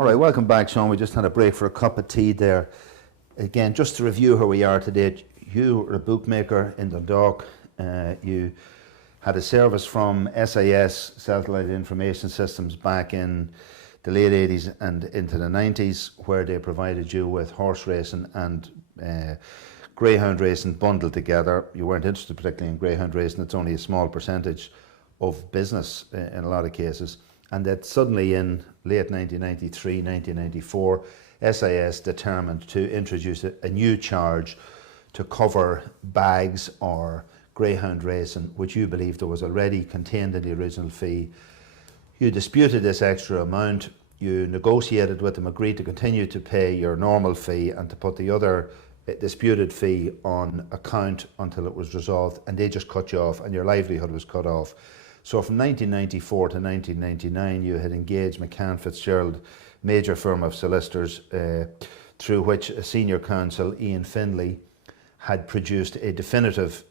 All right, welcome back, Sean. We just had a break for a cup of tea there. Again, just to review who we are today, you are a bookmaker in Dundalk. You had a service from SIS, Satellite Information Systems, back in the late 80s and into the 90s, where they provided you with horse racing and greyhound racing bundled together. You weren't interested particularly in greyhound racing. It's only a small percentage of business in a lot of cases. And that suddenly in late 1993, 1994, SIS determined to introduce a new charge to cover bags or greyhound racing, which you believed was already contained in the original fee. You disputed this extra amount. You negotiated with them, agreed to continue to pay your normal fee and to put the other disputed fee on account until it was resolved, and they just cut you off and your livelihood was cut off. So from 1994 to 1999 you had engaged McCann Fitzgerald, major firm of solicitors, through which a senior counsel, Ian Finlay, had produced a definitive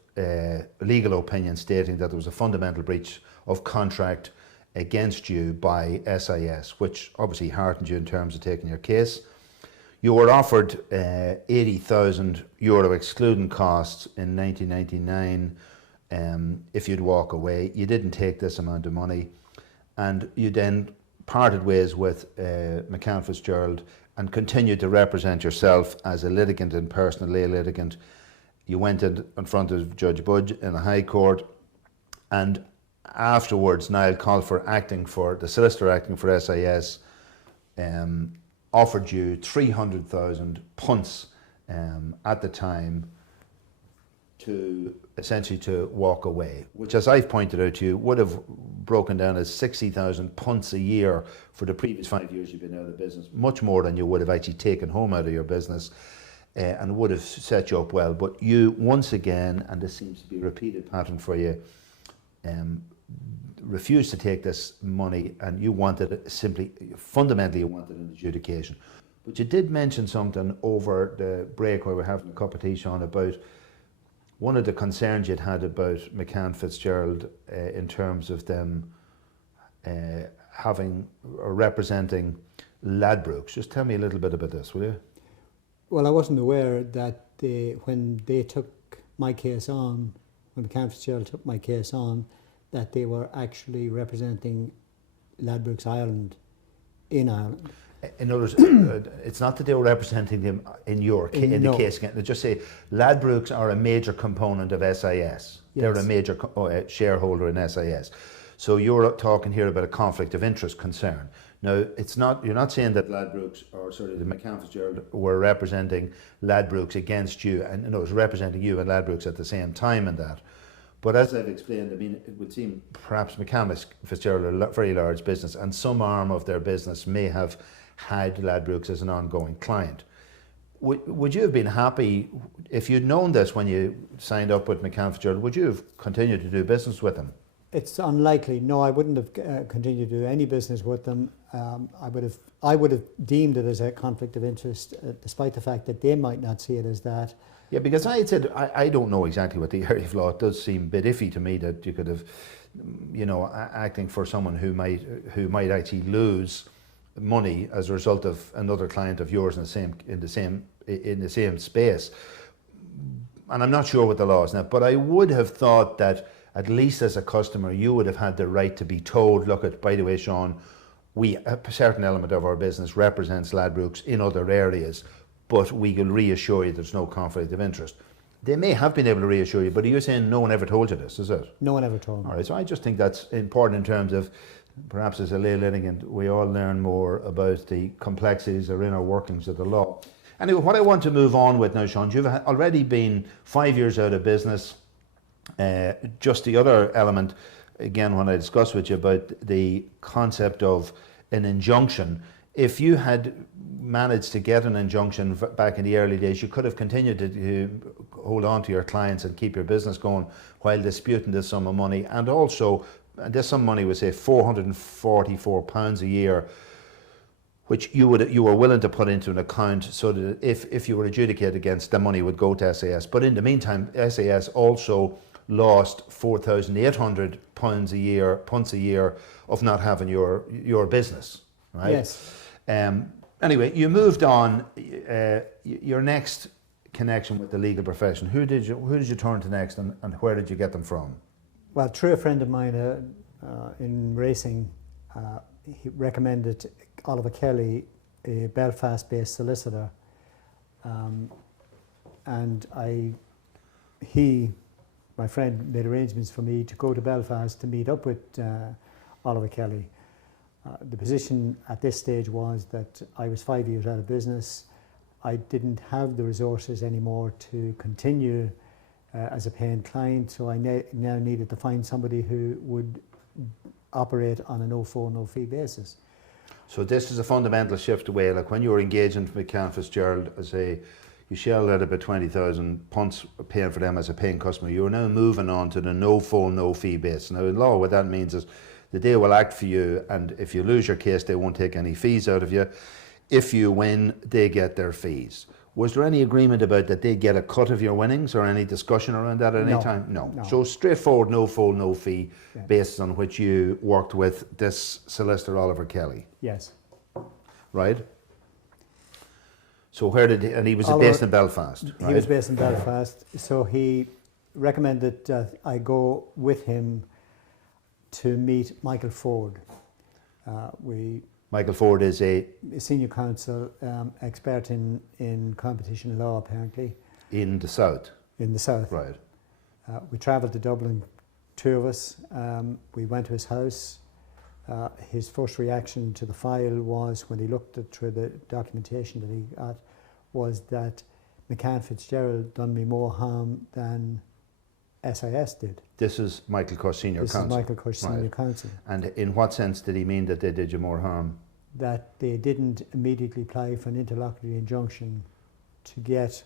legal opinion stating that there was a fundamental breach of contract against you by SIS, which obviously heartened you in terms of taking your case. You were offered €80,000 excluding costs in 1999 if you'd walk away. You didn't take this amount of money, and you then parted ways with McCann Fitzgerald and continued to represent yourself as a litigant in person, a lay litigant. You went in front of Judge Budge in the High Court, and afterwards Niall Colfer, the solicitor acting for SIS, offered you 300,000 punts at the time to essentially to walk away, which, as I've pointed out to you, would have broken down as 60,000 punts a year for the previous 5 years you've been out of business, much more than you would have actually taken home out of your business, and would have set you up well. But you, once again, and this seems to be a repeated pattern for you, refused to take this money, and you wanted it fundamentally you wanted an adjudication. But you did mention something over the break where we're having a cup of tea, Sean, about one of the concerns you'd had about McCann Fitzgerald in terms of them having or representing Ladbrokes. Just tell me a little bit about this, will you? Well, I wasn't aware that when they took my case on, when McCann Fitzgerald took my case on, that they were actually representing Ladbrokes Ireland in Ireland. In other words, it's not that they were representing them in the case. They just say Ladbrokes are a major component of SIS. Yes. They're a major shareholder in SIS. So you're talking here about a conflict of interest concern. Now, you're not saying that Ladbrokes, the McCann Fitzgerald were representing Ladbrokes against you, and it was representing you and Ladbrokes at the same time in that. But as I've explained, I mean, it would seem perhaps McCann Fitzgerald are a very large business, and some arm of their business may have had Ladbrokes as an ongoing client. Would you have been happy if you'd known this when you signed up with McCann Fitzgerald? Would you have continued to do business with them? It's unlikely. No, I wouldn't have continued to do any business with them. I would have deemed it as a conflict of interest, despite the fact that they might not see it as that. Yeah, because I had said I don't know exactly what the area of law. It does seem a bit iffy to me that you could have, acting for someone who might actually lose money as a result of another client of yours in the same space. And I'm not sure what the law is now, but I would have thought that at least as a customer you would have had the right to be told, look, by the way, Sean, a certain element of our business represents Ladbrokes in other areas, but we will reassure you there's no conflict of interest. They may have been able to reassure you, but are you saying no one ever told you this, is it? No one ever told me. All right, so I just think that's important in terms of, perhaps as a lay litigant, we all learn more about the complexities or inner workings of the law. Anyway, what I want to move on with now, Sean, you've already been 5 years out of business. Just the other element, again, when I discussed with you about the concept of an injunction, if you had managed to get an injunction back in the early days, you could have continued to hold on to your clients and keep your business going while disputing this sum of money. And also, this sum of money was, say, £444 a year, which you were willing to put into an account so that if you were adjudicated against, the money would go to SAS. But in the meantime, SAS also lost £4,800 punts a year of not having your business, right? Yes. Anyway, you moved on. Your next connection with the legal profession. Who did you turn to next, and where did you get them from? Well, through a friend of mine in racing, he recommended Oliver Kelly, a Belfast-based solicitor, and my friend made arrangements for me to go to Belfast to meet up with Oliver Kelly. The position at this stage was that I was 5 years out of business. I didn't have the resources anymore to continue as a paying client, so I now needed to find somebody who would operate on a no-phone, no-fee basis. So this is a fundamental shift away. Like when you were engaging with McCann Fitzgerald as you shelled out about 20,000 punts paying for them as a paying customer. You are now moving on to the no-phone, no-fee base. Now in law, what that means is that they will act for you, and if you lose your case, they won't take any fees out of you. If you win, they get their fees. Was there any agreement about that they get a cut of your winnings, or any discussion around that at any time? No. So straightforward, no phone, no fee basis on which you worked with this solicitor, Oliver Kelly. Yes. Right? So where did he, and he was based in Belfast, right? He was based in Belfast, so he recommended that I go with him to meet Michael Ford. Michael Ford is a senior counsel, expert in competition law, apparently. In the south? In the south. Right. We travelled to Dublin, two of us. We went to his house. His first reaction to the file was, when he looked through the documentation that he got, was that McCann Fitzgerald done me more harm than SIS did. This is Michael Cush, senior counsel. This is Michael Cush, senior counsel. And in what sense did he mean that they did you more harm? That they didn't immediately apply for an interlocutory injunction to get...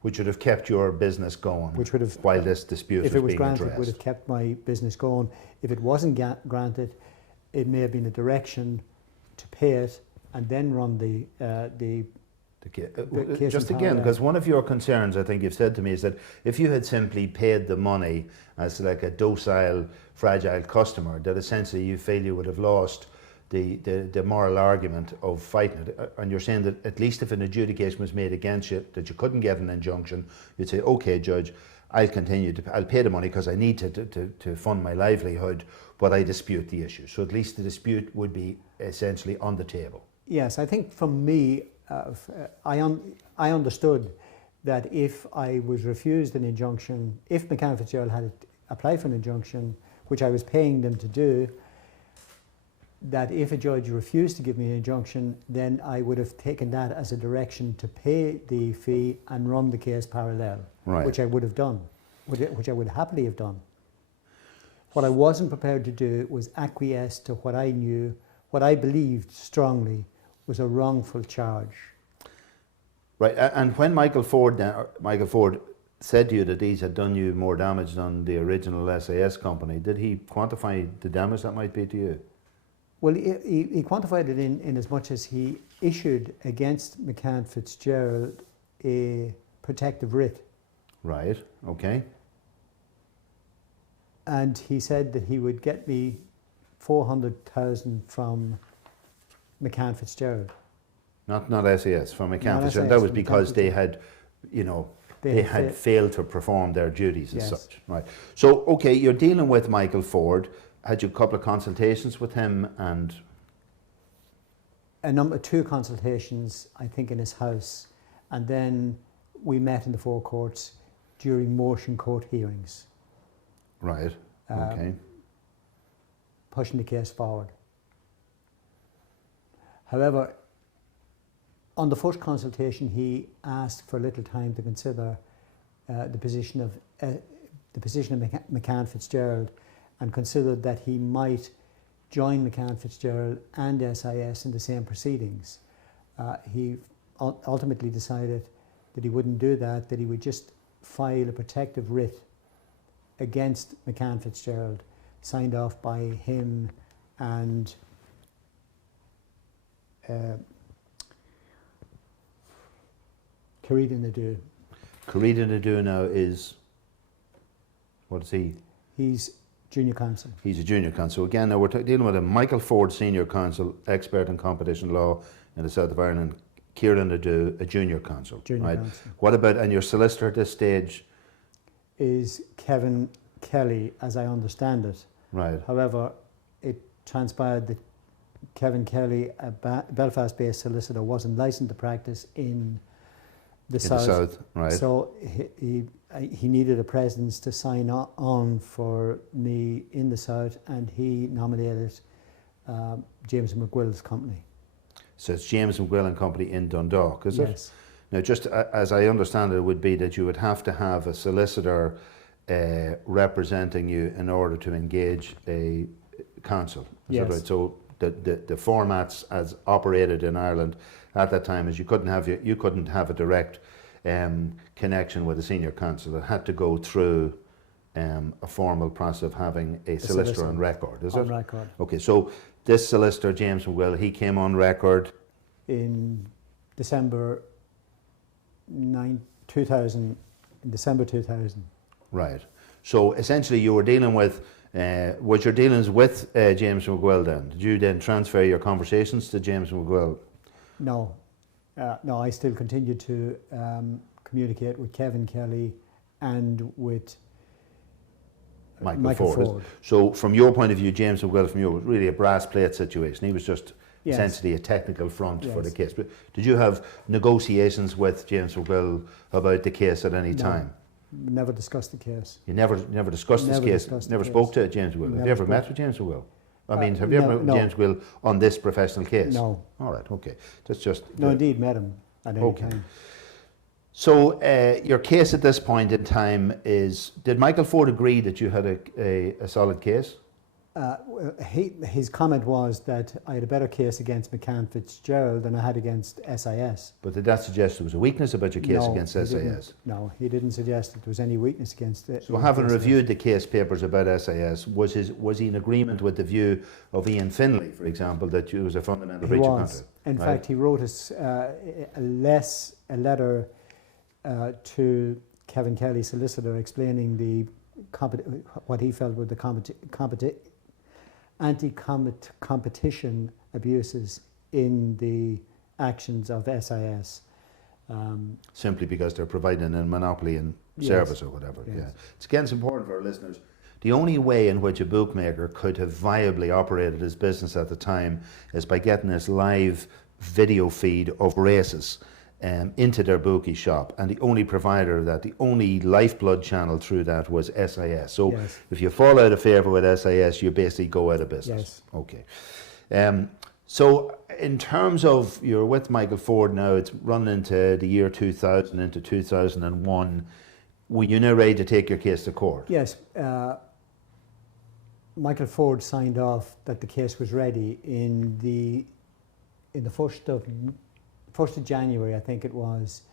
which would have kept your business going, which would have, while this dispute was being addressed. If it was granted, would have kept my business going. If it wasn't granted, it may have been a direction to pay it and then run the case. Just again, because one of your concerns, I think you've said to me, is that if you had simply paid the money as like a docile, fragile customer, that essentially you feel you would have lost the moral argument of fighting it. And you're saying that at least if an adjudication was made against you, that you couldn't get an injunction, you'd say, okay, judge, I'll pay the money because I need to fund my livelihood, but I dispute the issue. So at least the dispute would be essentially on the table. Yes, I think for me, I understood that if I was refused an injunction, if McCann Fitzgerald had applied for an injunction, which I was paying them to do, that if a judge refused to give me an injunction, then I would have taken that as a direction to pay the fee and run the case parallel, right. Which I would have done, which I would happily have done. What I wasn't prepared to do was acquiesce to what I knew, what I believed strongly was a wrongful charge. Right, and when Michael Ford said to you that these had done you more damage than the original SAS company, did he quantify the damage that might be to you? Well, he quantified it in as much as he issued against McCann Fitzgerald a protective writ. Right, okay. And he said that he would get me 400,000 from McCann Fitzgerald. Not SAS, from McCann Fitzgerald. SAS, That was because they had, they had failed to perform their duties as such. Right. So, okay, you're dealing with Michael Ford. Had you a couple of consultations with him and... Two consultations, I think, in his house. And then we met in the four courts during motion court hearings. Right, okay. Pushing the case forward. However, on the first consultation, he asked for a little time to consider the position of McCann Fitzgerald, and considered that he might join McCann Fitzgerald and SIS in the same proceedings. He ultimately decided that he wouldn't do that, that he would just file a protective writ against McCann Fitzgerald, signed off by him and Carida Nadeau. Carida Nadeau now is, what is he? He's Junior counsel. He's a junior counsel. Again, now we're dealing with a Michael Ford, senior counsel, expert in competition law in the south of Ireland. Kieran Adu, a junior counsel. Junior counsel. What about, and your solicitor at this stage? Is Kevin Kelly, as I understand it. Right. However, it transpired that Kevin Kelly, a Belfast-based solicitor, wasn't licensed to practice in the south. Right. So he needed a presence to sign on for me in the south, and he nominated James McGuill's company. So it's James McGill and Company in Dundalk, is it? Yes. Now, just as I understand it, would be that you would have to have a solicitor representing you in order to engage a counsel. Is that Yes. right? So the formats as operated in Ireland at that time is you couldn't have a direct connection with a senior counsel. It had to go through a formal process of having a solicitor on record. Is it? On record. Okay, so this solicitor, James McGill, he came on record In December 2000. In December 2000. Right. So essentially, you were dealing with, was your dealings with James McGill then? Did you then transfer your conversations to James McGill? No. No, I still continue to communicate with Kevin Kelly and with Michael Ford. So from your point of view, James McGill, from you, was really a brass plate situation. He was just Yes. essentially a technical front for Yes. the case. But did you have negotiations with James McGill about the case at any time? Never discussed the case. You never discussed this Never case? discussed the Never case. spoke to James McGill? Have Never you ever spoke. met with James McGill? I mean, have you ever met with no. James McGill on this professional case? No. All right, okay. That's just... No, indeed, met him at any Okay. time. So your case at this point in time is, did Michael Ford agree that you had a solid case? His comment was that I had a better case against McCann Fitzgerald than I had against SIS. But did that suggest there was a weekness about your case No, against he didn't. SIS? No, he didn't suggest that there was any weakness against it. So having reviewed the case papers about SIS, was he in agreement with the view of Ian Finlay, for example, that it was a fundamental breach of contract? In right? fact, he wrote us a letter to Kevin Kelly, solicitor, explaining what he felt were the anti-competition abuses in the actions of SIS. Simply because they're providing a monopoly in Yes. service or whatever. Yes. Yeah. It's again, it's important for our listeners. The only way in which a bookmaker could have viably operated his business at the time is by getting this live video feed of races into their bookie shop, and the only provider of that, the only lifeblood channel through that was SIS. So Yes. if you fall out of favour with SIS, you basically go out of business. Yes. Okay. So in terms of, you're with Michael Ford now, it's running into the year 2000, into 2001. Were you now ready to take your case to court? Yes, Michael Ford signed off that the case was ready in the 1st of January, I think it was,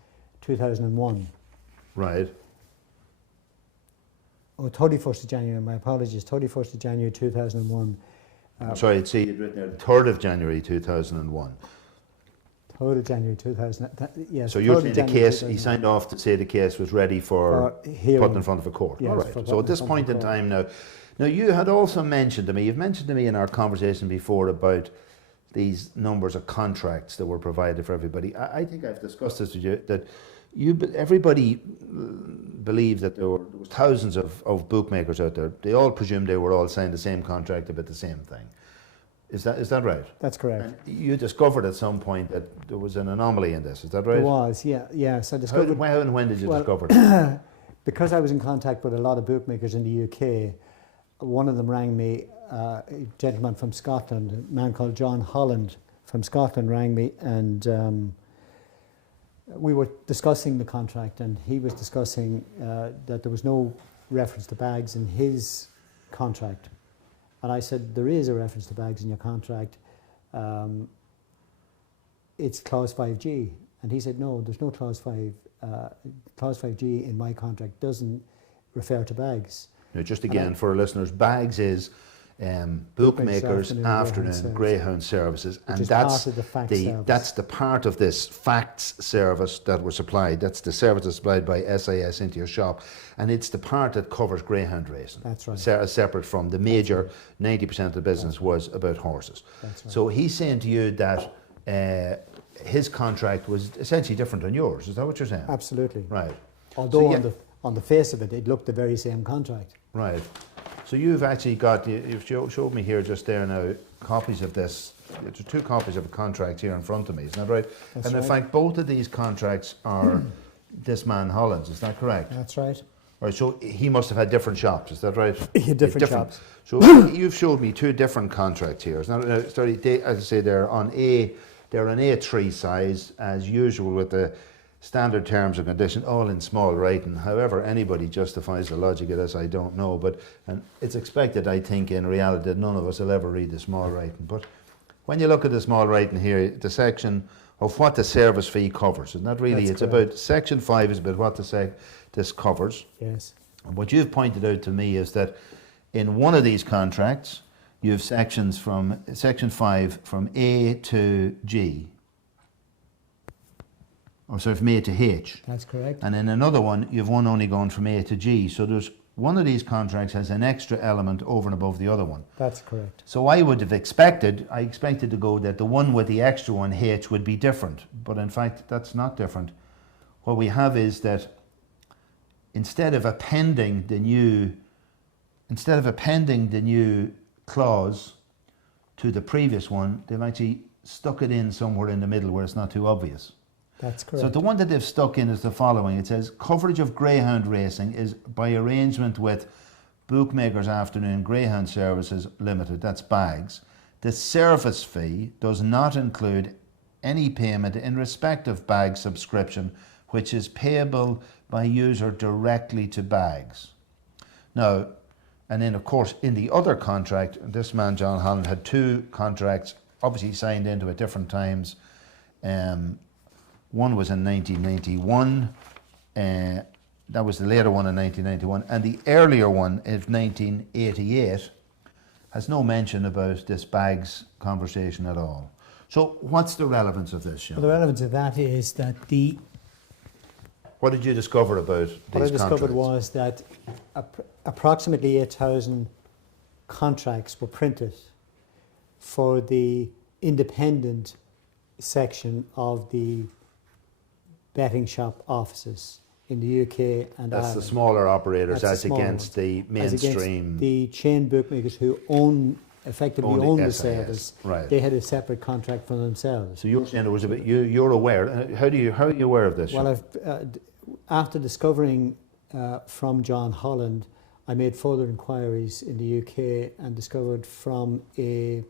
2001. Right. Oh, 31st of January, my apologies, 31st of January 2001. Sorry, I'd see you'd written there, 3rd of January 2001. 3rd of January 2000, yes. So you're 3rd saying of the January case, he 2001. signed off to say the case was ready for hearing. putting in front of a court. Yes, All for right. putting So at in this front point of in a court. time now you had also mentioned to me, you've mentioned to me in our conversation before about these numbers of contracts that were provided for everybody. I think I've discussed this with you, that everybody believed that there was thousands of bookmakers out there. They all presumed they were all signing the same contract about the same thing. Is that right? That's correct. And you discovered at some point that there was an anomaly in this. Is that right? There was, yes. I discovered. How and when did you discover it? Because I was in contact with a lot of bookmakers in the UK, one of them rang me, a gentleman from Scotland, a man called John Holland from Scotland rang me, and we were discussing the contract, and he was discussing that there was no reference to bags in his contract. And I said, there is a reference to bags in your contract. It's clause 5G. And he said, no, there's no clause 5. Clause 5G in my contract doesn't refer to bags. Now, just again for our listeners, bags is bookmakers afternoon afternoon greyhound services, and is that's part of the fact service. that's the part of this facts service that was supplied. That's the service that's supplied by SIS into your shop, and it's the part that covers greyhound racing. That's right. Separate from the major 90% of the business was about horses. That's right. So he's saying to you that his contract was essentially different than yours. Is that what you're saying? Absolutely. Right. Although So on the face of it, it looked the very same contract. Right. So you've actually got, you've showed me here just there now, copies of this. There's 2 copies of a contract here in front of me, isn't that right? That's and in right. fact, both of these contracts are this man Holland's, is that correct? That's right. Right, so he must have had different shops, is that right? Different shops. So you've showed me 2 different contracts here. Now, sorry, as I say, they're an A3 size, as usual with the standard terms and conditions, all in small writing. However, anybody justifies the logic of this, I don't know. But and it's expected, I think, in reality, that none of us will ever read the small writing. But when you look at the small writing here, the section of what the service fee covers, and that really, That's it's correct. about section 5 is about what this covers. Yes. And what you've pointed out to me is that in one of these contracts, you have sections from section 5 from A to G. Or sorry, from A to H. That's correct. And in another one, you've one only going from A to G. So there's one of these contracts has an extra element over and above the other one. That's correct. So I expected to go that the one with the extra one, H, would be different. But in fact, that's not different. What we have is that instead of appending the new clause to the previous one, they've actually stuck it in somewhere in the middle where it's not too obvious. That's correct. So the one that they've stuck in is the following. It says, coverage of greyhound racing is by arrangement with Bookmakers Afternoon Greyhound Services Limited, that's BAGS. The service fee does not include any payment in respect of BAGS subscription, which is payable by user directly to BAGS. Now, and then of course in the other contract, this man John Holland had 2 contracts, obviously signed into at different times. One was in 1991, that was the later one in 1991, and the earlier one of 1988 has no mention about this BAGS conversation at all. So what's the relevance of this, Sean? Well, the relevance of that is that What did you discover about these what I discovered contracts? was that approximately 8,000 contracts were printed for the independent section of the betting shop offices in the UK and That's Ireland. the smaller operators That's the as smaller against ones. the As against mainstream. the chain bookmakers who effectively Own the own the SIS, service. right. They had a separate contract for themselves. So you're saying it was a bit. You're aware. How are you aware of this? Well, Sean? after discovering from John Holland, I made further inquiries in the UK and discovered from a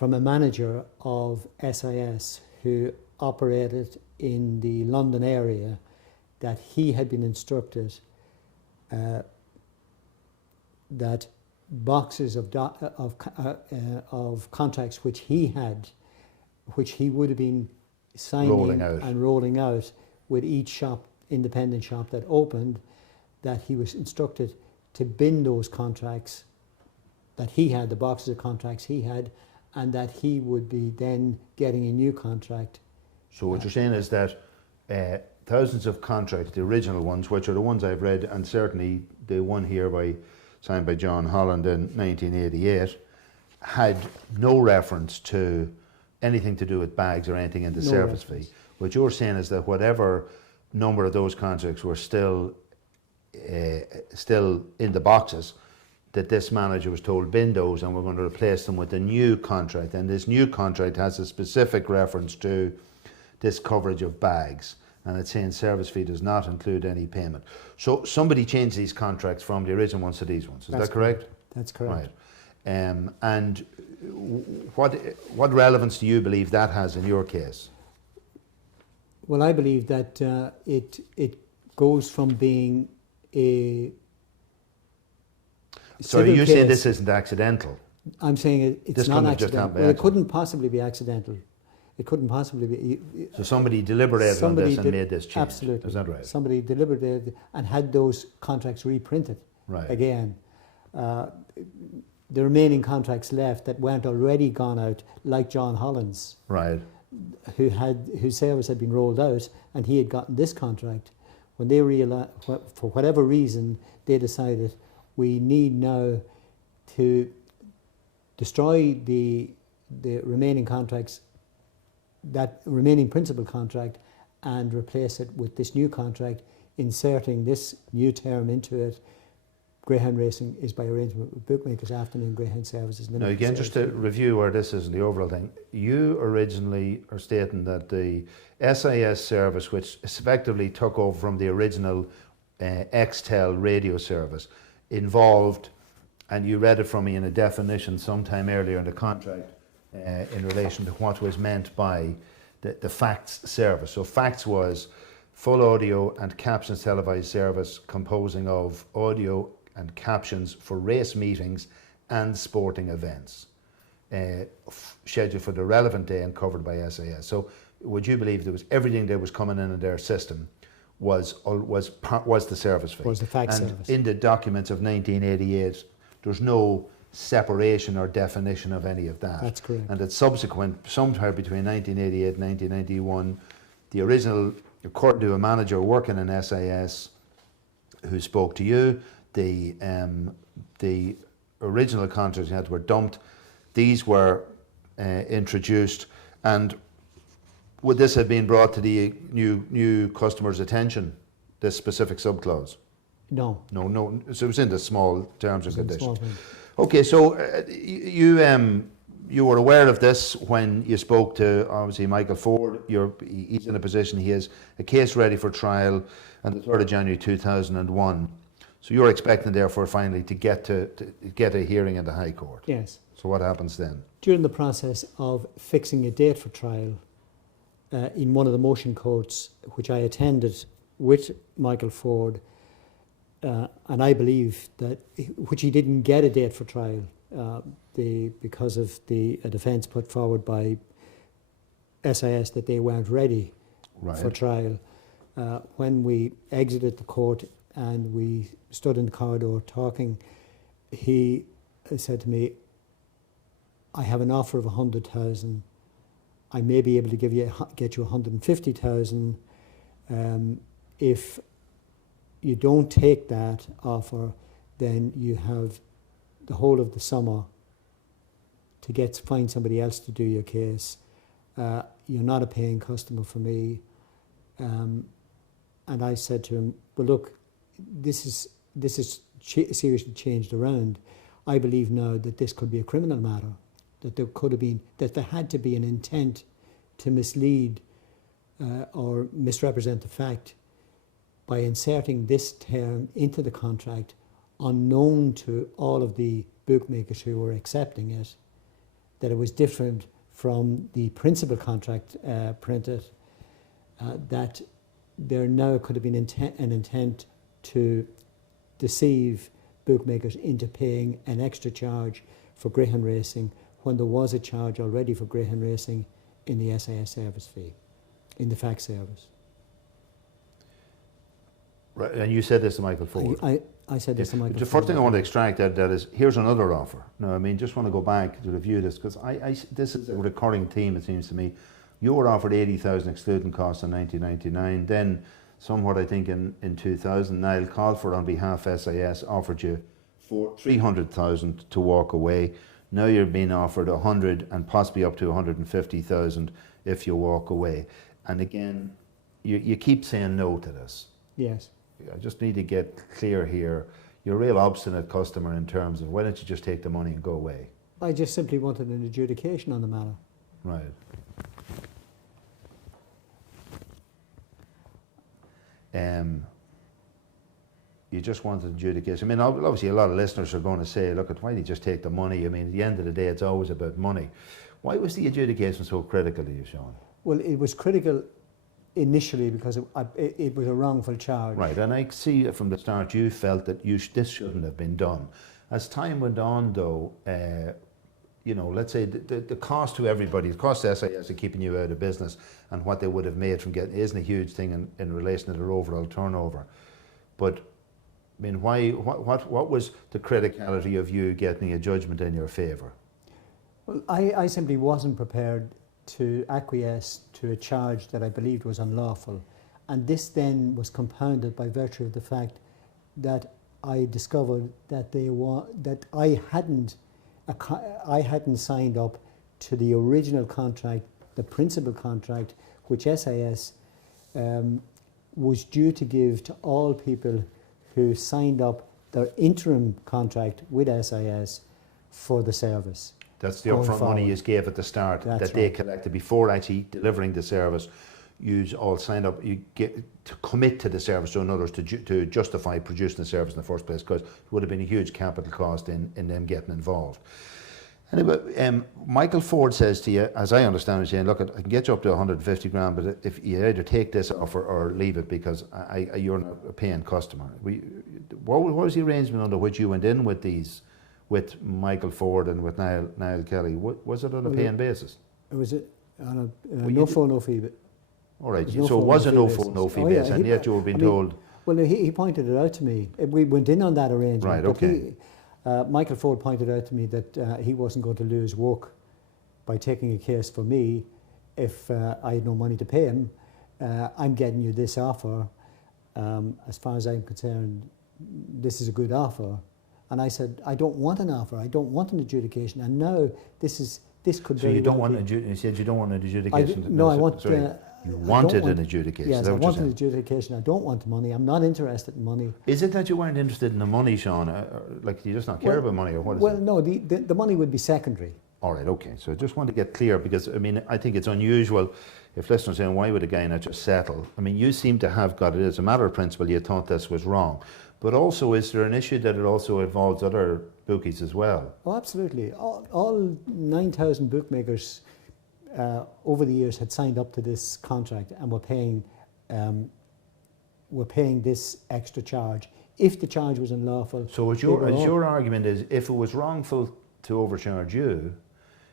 manager of SIS who operated in the London area that he had been instructed that boxes of contracts which he would have been signing and rolling out with each shop, independent shop that opened, that he was instructed to bin those contracts that he had, the boxes of contracts he had, and that he would be then getting a new contract. So what you're saying is that thousands of contracts, the original ones, which are the ones I've read, and certainly the one here signed by John Holland in 1988, had no reference to anything to do with bags or anything in the service fee. What you're saying is that whatever number of those contracts were still in the boxes, that this manager was told bin those and we're going to replace them with a new contract, and this new contract has a specific reference to this coverage of bags, and it's saying service fee does not include any payment. So somebody changed these contracts from the original ones to these ones. Is that correct? That's correct. Right. And what relevance do you believe that has in your case? Well, I believe that it goes from being a So you're saying this isn't accidental? I'm saying it's This not couldn't have just accidental. happened by Well, it accident. couldn't possibly be accidental. It couldn't possibly be. So somebody deliberated on this and made this change. Absolutely. Is that right? Somebody deliberated and had those contracts reprinted Right. again. the remaining contracts left that weren't already gone out, like John Holland's, Right. whose service had been rolled out, and he had gotten this contract. When they realized, for whatever reason, they decided we need now to destroy the remaining contracts, that remaining principal contract, and replace it with this new contract, inserting this new term into it. Greyhound racing is by arrangement with bookmakers, afternoon greyhound services. Now again, just to review where this is in the overall thing, you originally are stating that the SIS service, which effectively took over from the original Xtel radio service, involved, and you read it from me in a definition sometime earlier in the contract, in relation to what was meant by the FACTS service. So FACTS was full audio and captions televised service composing of audio and captions for race meetings and sporting events, scheduled for the relevant day and covered by SIS. So would you believe there was everything that was coming in their system was the service fee? Was the FACTS and service. In the documents of 1988, there's no separation or definition of any of that. That's correct. And that subsequent, sometime between 1988 and 1991, the original, according to a manager working in SIS who spoke to you, the original contracts you had were dumped. These were introduced, and would this have been brought to the new customer's attention, this specific subclause? No. No. So it was in the small terms and It's in the small conditions. print. Okay, so you were aware of this when you spoke to obviously Michael Ford. He's in a position, he has a case ready for trial on the 3rd of January 2001. So you're expecting therefore finally to get a hearing in the High Court. Yes. So what happens then? During the process of fixing a date for trial, in one of the motion courts, which I attended with Michael Ford, and I believe that, which he didn't get a date for trial, because of a defence put forward by SIS that they weren't ready for trial. When we exited the court and we stood in the corridor talking, he said to me, I have an offer of 100,000. I may be able to get you 150,000. If you don't take that offer, then you have the whole of the summer to find somebody else to do your case. You're not a paying customer for me. And I said to him, well, look, this is seriously changed around. I believe now that this could be a criminal matter, that there had to be an intent to mislead or misrepresent the fact by inserting this term into the contract unknown to all of the bookmakers who were accepting it, that it was different from the principal contract printed, that there now could have been an intent to deceive bookmakers into paying an extra charge for greyhound racing when there was a charge already for greyhound racing in the SIS service fee, in the FACTS service. Right, and you said this to Michael Ford. I said this to Michael Ford. The first thing I want to extract that is, here's another offer. No, I mean, just want to go back to review this, because this is a recurring theme, it seems to me. You were offered 80,000 excluding costs in 1999, then somewhat I think in 2000, Niall Colford on behalf of SIS offered you 300,000 to walk away. Now you're being offered 100 and possibly up to 150,000 if you walk away. And again, you keep saying no to this. Yes. I just need to get clear here. You're a real obstinate customer in terms of, why don't you just take the money and go away? I just simply wanted an adjudication on the matter. Right. You just wanted adjudication. I mean, obviously a lot of listeners are going to say, look, why do you just take the money? I mean, at the end of the day, it's always about money. Why was the adjudication so critical to you, Sean? Well, it was critical initially because it was a wrongful charge. Right, and I see from the start you felt that this shouldn't have been done. As time went on, though, you know, let's say the cost to everybody, the cost to SIS of keeping you out of business and what they would have made from getting isn't a huge thing in relation to their overall turnover. But I mean, why? What was the criticality of you getting a judgment in your favour? Well, I simply wasn't prepared to acquiesce to a charge that I believed was unlawful. And this then was compounded by virtue of the fact that I discovered that I hadn't signed up to the original contract, the principal contract, which SIS was due to give to all people who signed up their interim contract with SIS for the service. That's the upfront money you gave at the start that they collected before actually delivering the service. You all signed up, you get to commit to the service, so in others to justify producing the service in the first place, because it would have been a huge capital cost in them getting involved. Anyway, Michael Ford says to you, as I understand it, saying, look, I can get you up to 150 grand, but if you either take this offer or leave it because you're not a paying customer. What was the arrangement under which you went in with these, with Michael Ford and with Niall Kelly? Was it on a paying basis? It was on a no phone, no fee. All right, so it was a no phone, no fee basis, and yet you were being told... Well, he pointed it out to me. We went in on that arrangement. Right, okay. Michael Ford pointed out to me that he wasn't going to lose work by taking a case for me if I had no money to pay him. I'm getting you this offer. As far as I'm concerned, this is a good offer. And I said, I don't want an offer. I don't want an adjudication. And now this could. So you don't want an adjudication? You said you don't want an adjudication? No, I want. You wanted an adjudication. Yes, I want an adjudication. I don't want the money. I'm not interested in money. Is it that you weren't interested in the money, Sean? Like, do you just not care about money, or what is it? Well, no, the money would be secondary. All right, okay. So I just want to get clear, because, I mean, I think it's unusual if listeners are saying, why would a guy not just settle? I mean, you seem to have got it as a matter of principle. You thought this was wrong. But also, is there an issue that it also involves other bookies as well? Oh, absolutely. All 9,000 bookmakers over the years had signed up to this contract and were paying this extra charge. If the charge was unlawful... So your argument is, if it was wrongful to overcharge you,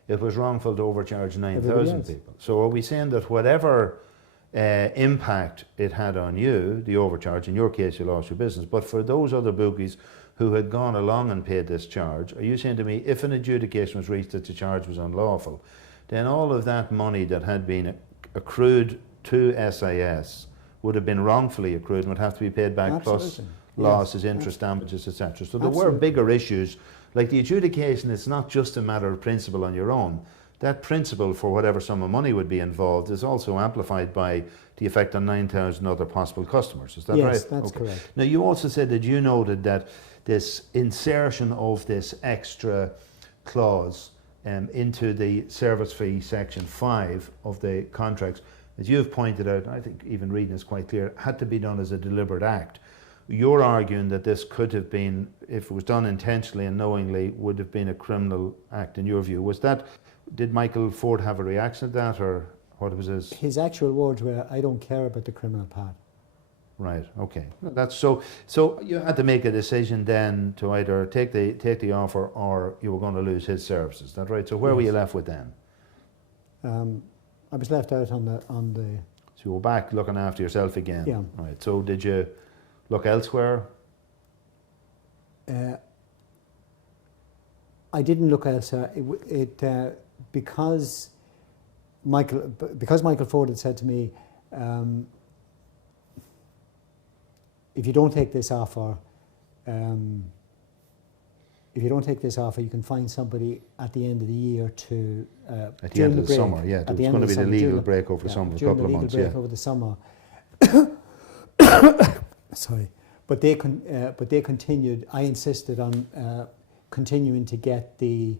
it was wrongful to overcharge 9,000 people. So are we saying that whatever impact it had on you, the overcharge, in your case you lost your business, but for those other bookies who had gone along and paid this charge, are you saying to me, if an adjudication was reached that the charge was unlawful, then all of that money that had been accrued to SIS would have been wrongfully accrued and would have to be paid back? Absolutely. Plus losses, interest, damages, etc. So there were bigger issues. Like the adjudication, it's not just a matter of principle on your own. That principle for whatever sum of money would be involved is also amplified by the effect on 9,000 other possible customers. Is that right? Yes, that's correct. Now, you also said that you noted that this insertion of this extra clause into the service fee section 5 of the contracts, as you've pointed out, I think even reading is quite clear, had to be done as a deliberate act. You're arguing that this could have been, if it was done intentionally and knowingly, would have been a criminal act in your view. Was that, did Michael Ford have a reaction to that, or what was his? His actual words were, I don't care about the criminal part. Right, okay. That's so you had to make a decision then to either take the offer or you were going to lose his services. Is that right? So where were you left with then? I was left out on the So you were back looking after yourself again. Yeah. Right. So did you look elsewhere? I didn't look elsewhere. Because Michael Ford had said to me, if you don't take this offer, you can find somebody at the end of the year to at the end of the summer. Yeah, there's going to be the legal break over the summer, a couple of months. During the legal break over the summer. Sorry, but they continued. I insisted on continuing to get a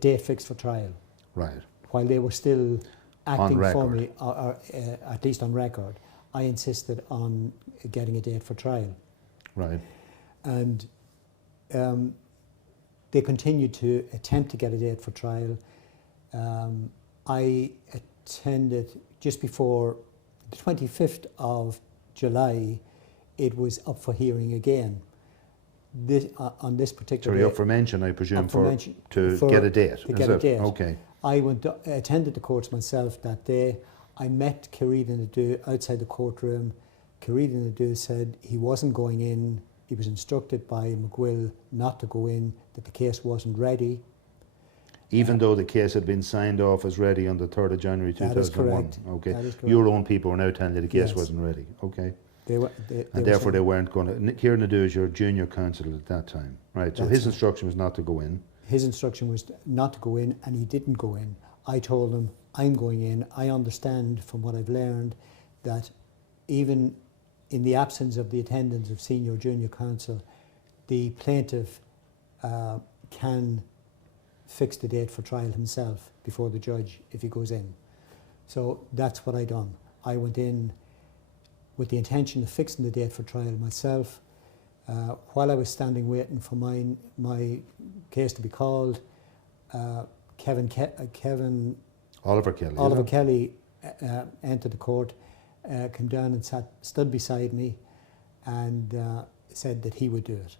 date fixed for trial. Right. While they were still acting for me, or at least on record, I insisted on getting a date for trial. Right. And they continued to attempt to get a date for trial. I attended just before the 25th of July. It was up for hearing again. On this particular day. Up for mention, I presume, to get a date. To get a date. Okay. I attended the courts myself that day. I met Kieran Nadeau outside the courtroom. Caridi Nadeau said he wasn't going in. He was instructed by McGuill not to go in, that the case wasn't ready. Even though the case had been signed off as ready on the 3rd of January 2001. That is correct. Okay. That is correct. Your own people were now telling you the case Yes. wasn't ready. Okay. They And therefore they weren't going to. Kieran Nadeau is your junior counsel at that time, right? So That's his right. instruction was not to go in. His instruction was not to go in, and he didn't go in. I told him, I'm going in. I understand from what I've learned that even in the absence of the attendance of senior junior counsel, the plaintiff can fix the date for trial himself before the judge if he goes in. So that's what I done. I went in with the intention of fixing the date for trial myself. While I was standing waiting for my case to be called, Oliver Kelly. Oliver Kelly entered the court, came down and stood beside me, and said that he would do it.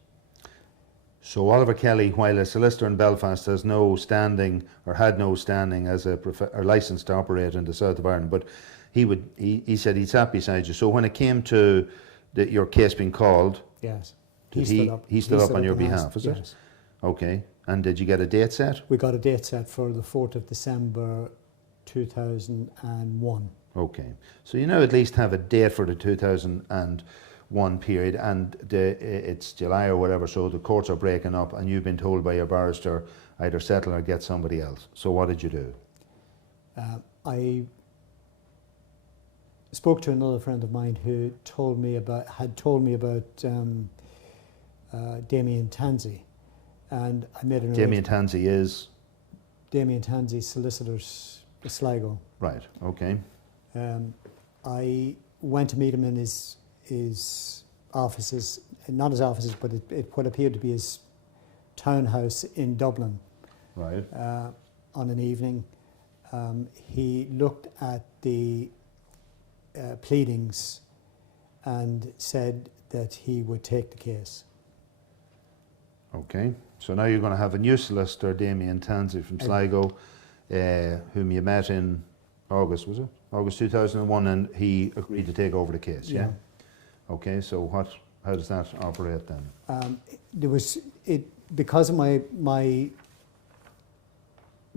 So Oliver Kelly, while a solicitor in Belfast, has no standing or had no standing as a licence to operate in the south of Ireland, but he said he sat beside you. So when it came to your case being called, yes, he stood up on your behalf, is it? Yes. Okay. And did you get a date set? We got a date set for the 4th of December 2001. Okay. So you now at least have a date for the 2001 period, and it's July or whatever, so the courts are breaking up and you've been told by your barrister either settle or get somebody else. So what did you do? I spoke to another friend of mine who had told me about Damien Tansey, and I made an Damien Tansey is? Damien Tansey, solicitors, Sligo. Right, okay. I went to meet him in his offices, not his offices, but what appeared to be his townhouse in Dublin. Right. On an evening. He looked at the pleadings and said that he would take the case. Okay, so now you're going to have a new solicitor, Damien Tansey from Sligo, whom you met in August, was it? August 2001, and he agreed to take over the case, yeah? Okay, so how does that operate then? Because of my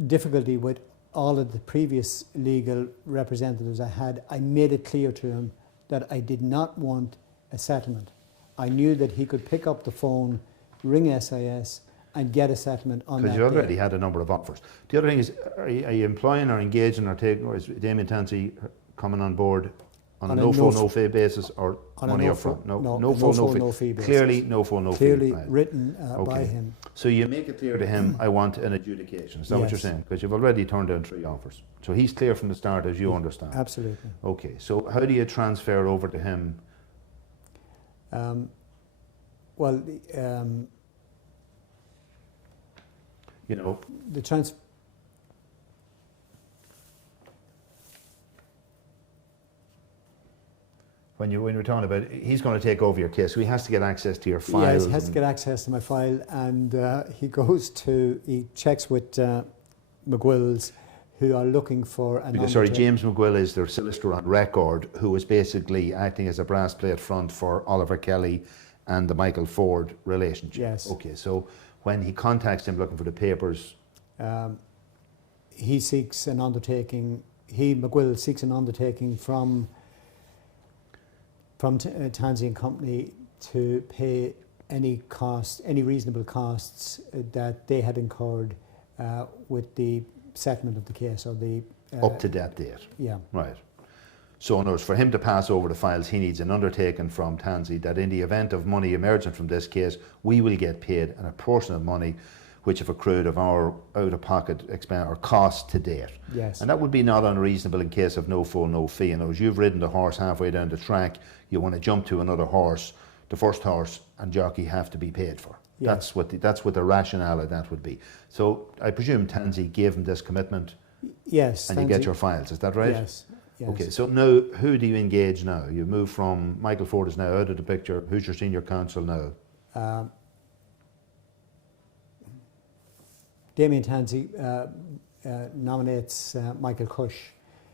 difficulty with all of the previous legal representatives I had, I made it clear to him that I did not want a settlement. I knew that he could pick up the phone, ring SIS, and get a settlement on that. Because you already had a number of offers. The other thing is, are you employing or engaging or taking, or is Damien Tansey coming on board on a no-fault, no-fee basis, or money up front? No-fault, no-fee basis. Clearly, no-fault, no-fee. Clearly written by him. So you make it clear to him, I want an adjudication. Is that what you're saying? Because you've already turned down 3 offers. So he's clear from the start, as you understand. Absolutely. Okay, so how do you transfer over to him? You know, when you were talking about, he's going to take over your case, so he has to get access to your files. Yes, he has to get access to my file, and he checks with McGuill's, who are looking for an James McGuill is their solicitor on record, who is basically acting as a brass plate front for Oliver Kelly and the Michael Ford relationship. Yes. Okay, so when he contacts him looking for the papers, he seeks an undertaking. McGuill seeks an undertaking from Tansey and Company to pay any reasonable costs that they had incurred with the settlement of the case, or the up to that date. Yeah. Right. So in other words, for him to pass over the files, he needs an undertaking from Tansey that in the event of money emerging from this case, we will get paid and a portion of money which have accrued of our out-of-pocket expense or costs to date. Yes. And that would be not unreasonable in case of no full, no fee. In other words, you've ridden the horse halfway down the track, you want to jump to another horse, the first horse and jockey have to be paid for. Yes. That's what the rationale of that would be. So I presume Tansey gave him this commitment. Yes. And you get your files, is that right? Yes. Yes. Okay, so now who do you engage now? You move from Michael Ford is now out of the picture. Who's your senior counsel now? Damien Tansey nominates Michael Cush.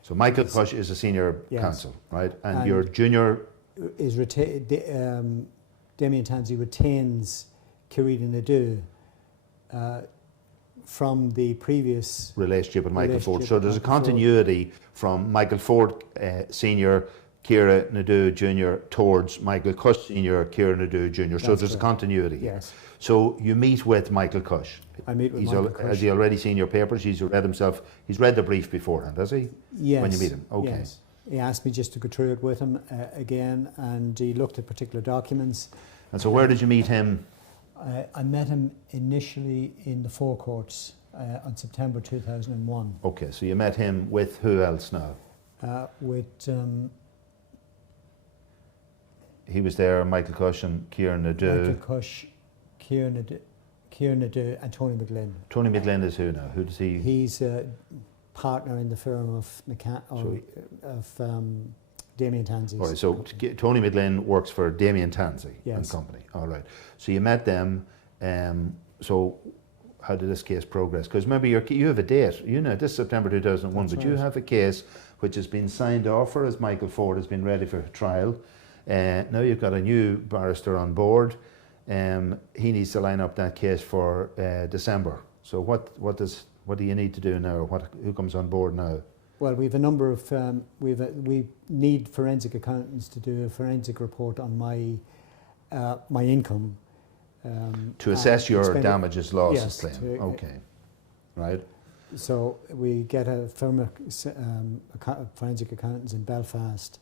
So Michael Cush is a senior counsel, right? And your junior is Damien Tansey retains Kieran Nadeau from the previous relationship with Michael Ford. relationship So with there's a Michael Ford. continuity from Michael Ford Senior, Kieran Nadeau Jr. towards Michael Cush Senior, Kieran Nadeau Jr. So That's there's a correct. continuity here. Yes, So you meet with Michael Cush. I meet with Michael Cush. Has he already seen your papers? He's read himself. He's read the brief beforehand, has he? Yes. When you meet him, okay. Yes. He asked me just to go through it with him again, and he looked at particular documents. And so where did you meet him? I met him initially in the forecourts on September 2001 Okay, so you met him with who else now? with He was there, Michael Cush and Kieran Nadeau. Michael Cush, Kieran Nadeau, and Tony McGlynn. Tony McGlynn is who now? Who does he? He's a partner in the firm of Damien Tansey. All right, so Tony McGlynn works for Damien Tansey and Yes. company. All right. So you met them. So how did this case progress? Because remember, you have a date. You know, this September 2001, That's but you right. have a case which has been signed off for, as Michael Ford has been ready for trial. Now you've got a new barrister on board. He needs to line up that case for December. So what do you need to do now? Who comes on board now? Well, we have a number of we need forensic accountants to do a forensic report on my my income To assess your expenditure. damages losses Yes, claim. Okay. Right. So we get a firm of forensic accountants in Belfast,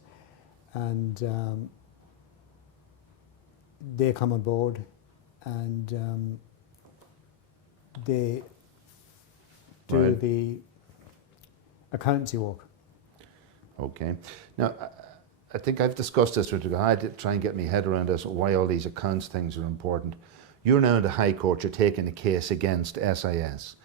and they come on board, and they do Right. the accountancy work. Okay. Now, I think I've discussed this with you. I had to try and get my head around this, why all these accounts things are important. You're now in the High Court, you're taking a case against SIS.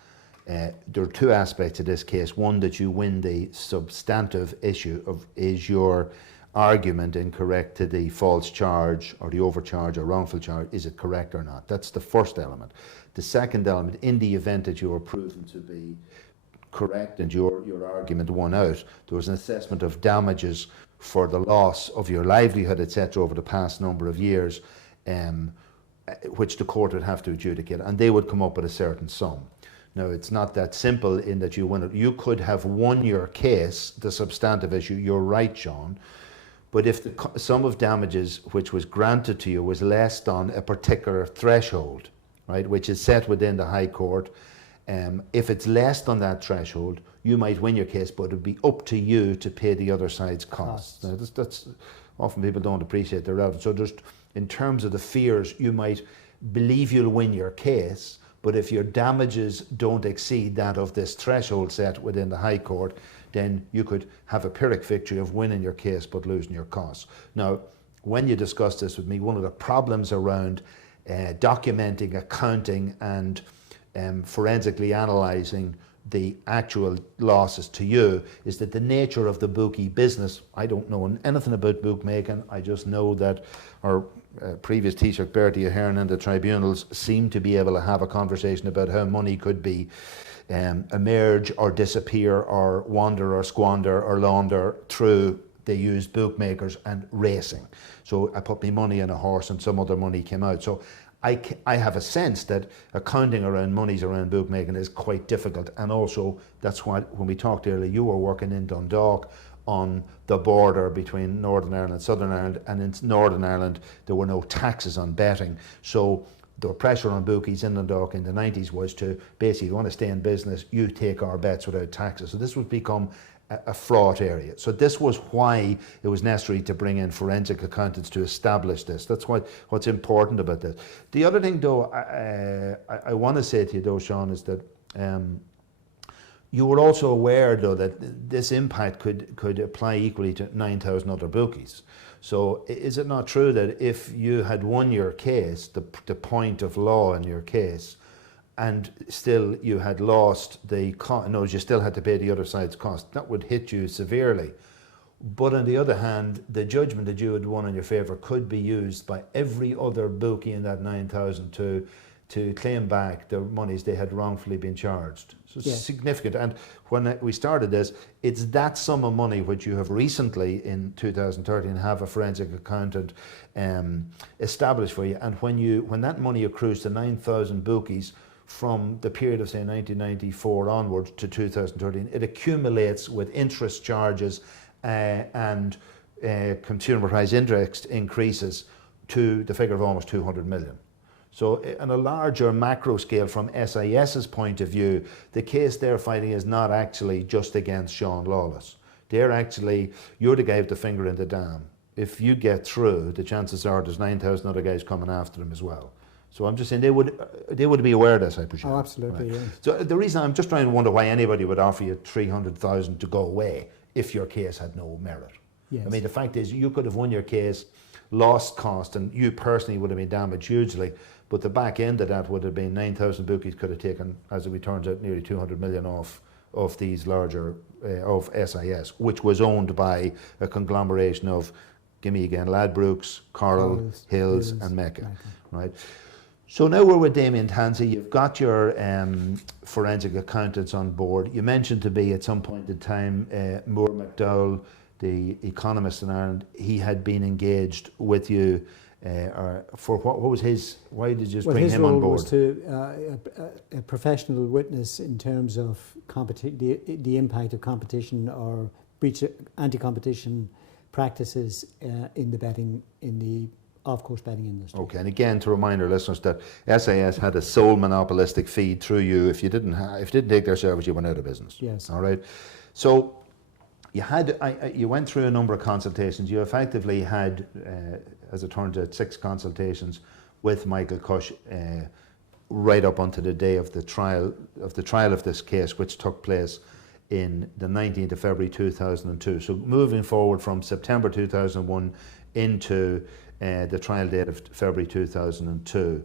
There are two aspects of this case. One, that you win the substantive issue of, is your argument incorrect to the false charge or the overcharge or wrongful charge, is it correct or not? That's the first element. The second element, in the event that you are proven to be correct and your argument won out, there was an assessment of damages for the loss of your livelihood, etc., over the past number of years, which the court would have to adjudicate, and they would come up with a certain sum. Now, it's not that simple in that you win it. You could have won your case, the substantive issue, you're right, Sean, but if the sum of damages which was granted to you was less than a particular threshold, right, which is set within the High Court, if it's less than that threshold, you might win your case, but it would be up to you to pay the other side's costs. Now, that's often people don't appreciate the relevance. So just in terms of the fears, you might believe you'll win your case, but if your damages don't exceed that of this threshold set within the High Court, then you could have a Pyrrhic victory of winning your case but losing your costs. Now, when you discussed this with me, one of the problems around documenting, accounting, and forensically analysing the actual losses to you is that the nature of the bookie business, I don't know anything about bookmaking, I just know that our previous Taoiseach Bertie Ahern and the tribunals seem to be able to have a conversation about how money could be emerge or disappear or wander or squander or launder through they used bookmakers and racing. So I put my money in a horse and some other money came out. So I have a sense that accounting around monies around bookmaking is quite difficult, and also that's why when we talked earlier, you were working in Dundalk on the border between Northern Ireland and Southern Ireland, and in Northern Ireland there were no taxes on betting. So the pressure on bookies in Dundalk in the 90s was to basically, you want to stay in business, you take our bets without taxes. So this would become a fraught area. So this was why it was necessary to bring in forensic accountants to establish this. That's what's important about this. The other thing, though, I want to say to you, though, Sean, is that you were also aware, though, that this impact could apply equally to 9,000 other bookies. So is it not true that if you had won your case, the point of law in your case, and still you had lost you still had to pay the other side's cost, that would hit you severely. But on the other hand, the judgment that you had won in your favour could be used by every other bookie in that 9,000 to to claim back the monies they had wrongfully been charged. So it's Yes. significant. And when we started this, it's that sum of money which you have recently, in 2013, have a forensic accountant established for you. And when that money accrues to 9,000 bookies from the period of, say, 1994 onwards to 2013, it accumulates with interest charges and consumer price index increases to the figure of almost 200 million. So on a larger macro scale, from SIS's point of view, the case they're fighting is not actually just against Sean Lawless. You're the guy with the finger in the dam. If you get through, the chances are there's 9,000 other guys coming after them as well. So I'm just saying they would be aware of this, I presume. Oh, absolutely, Right. yeah. So the reason I'm just trying to wonder why anybody would offer you 300,000 to go away if your case had no merit. Yes. I mean, the fact is, you could have won your case, lost cost, and you personally would have been damaged hugely. But the back end of that would have been 9,000 bookies could have taken, as it turns out, nearly 200 million off of these larger, of SIS, which was owned by a conglomeration of, give me again, Ladbrokes, Coral, Hills and Mecca, right? So now we're with Damien Tansey. You've got your forensic accountants on board. You mentioned to me at some point in time, Moore McDowell, the economist in Ireland, he had been engaged with you for what was his, why did you just bring him on board? His role was to a professional witness in terms of the impact of competition or anti-competition practices in the off-course betting industry. Okay, and again, to remind our listeners that SIS had a sole monopolistic feed through you. If you didn't take their service, you went out of business. Yes. All right. So you went through a number of consultations. You effectively had, as it turned out, 6 consultations with Michael Cush right up until the day of the trial of this case, which took place in the 19th of February 2002. So moving forward from September 2001 into the trial date of February 2002.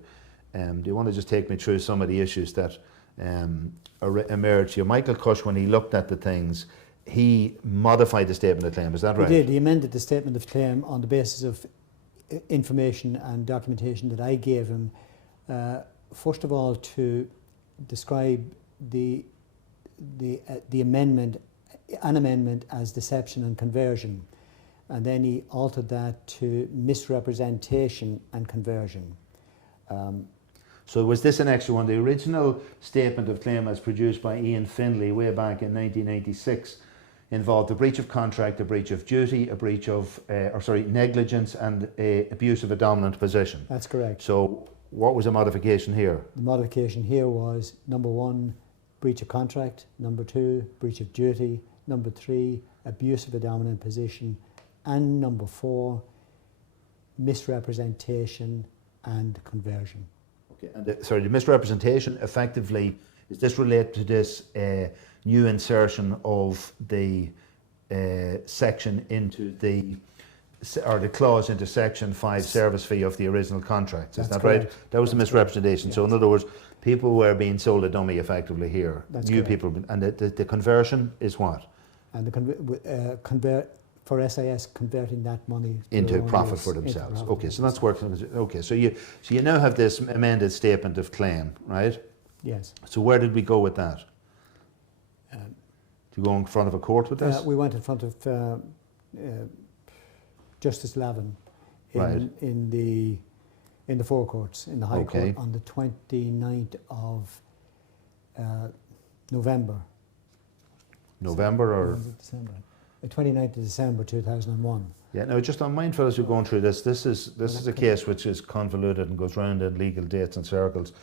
Do you want to just take me through some of the issues that emerged here? Michael Cush, when he looked at the things, he modified the statement of claim, is that right? He did. He amended the statement of claim on the basis of information and documentation that I gave him. First of all, to describe the amendment, an amendment as deception and conversion. And then he altered that to misrepresentation and conversion. So was this an extra one? The original statement of claim as produced by Ian Finlay way back in 1986 involved a breach of contract, a breach of duty, a breach of, negligence and abuse of a dominant position. That's correct. So what was the modification here? The modification here was, number 1, breach of contract, number 2, breach of duty, number 3, abuse of a dominant position, and number 4, misrepresentation and conversion. Okay. And the misrepresentation, effectively, is this related to this new insertion of the section into the clause into section 5 service fee of the original contracts? Is that right? That was the misrepresentation. Yes. So in other words, people were being sold a dummy effectively here. That's new correct. People, and the conversion is what? And the for SIS converting that money into profit for themselves. Okay, so that's working. Okay, so you now have this amended statement of claim, right? Yes. So where did we go with that? Do you go in front of a court with this? We went in front of Justice Lavin in the forecourts in the High Court on the 29th of November. November or December? The 29th of December 2001. Yeah, now just I'm mindful as we're going through this. This is a case which is convoluted and goes round in legal dates and circles.